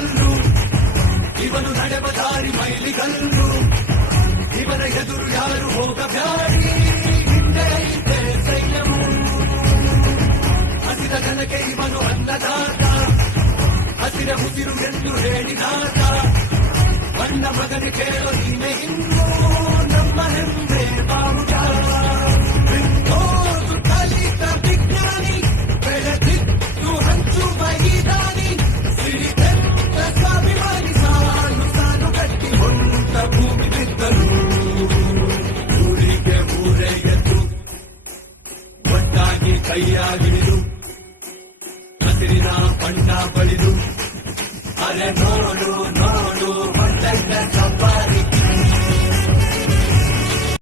ಕಲ್ಲು, ಇವನು ನಡೆವ ದಾರಿ ಮೈಲಿಗಲ್ಲು, ಇವನ ಎದುರು ಯಾರು ಹೋಗಬ್ಯಾಡಿ, ಹಿಂದೆ ಐತೆ ಸೈನ್ಯವು, ಹಸಿರ ಜನಕ್ಕೆ ಇವನು ಅನ್ನದಾತ, ಹಸಿರ ಉಸಿರು ಎಂದು ಹೇಳಿದಾತ, ಬಣ್ಣ ಮಗನ ಕೇಳೋ ನೀನೆ ಇನ್ನು ನಮ್ಮ ಹೆಮ್ಮೆ ಬಾವುಟ, ಬಿಟ್ಟೋದು ಕಲಿತ ವಿಜ್ಞಾನಿ, ಬೆಳೆದಿದ್ದು ಹಂಚುವ ಈ ದಾನಿ, ಸಿರಿತೆತ್ತ ಸ್ವಾಭಿಮಾನಿ, ಸಾಲು ಸಾಲು ಕಟ್ಟಿ ಹೊಂಟ ಭೂಮಿ ಬಿದ್ದರು, ಊರಿಗೆ ಊರೇ ಎದ್ದು ಒಟ್ಟಾಗಿ ಕೈಯಾಗಿರು, ಹಸಿರಿನ ಬಣ್ಣ ಬಳಿದು, ಅರೆ ನೋಡು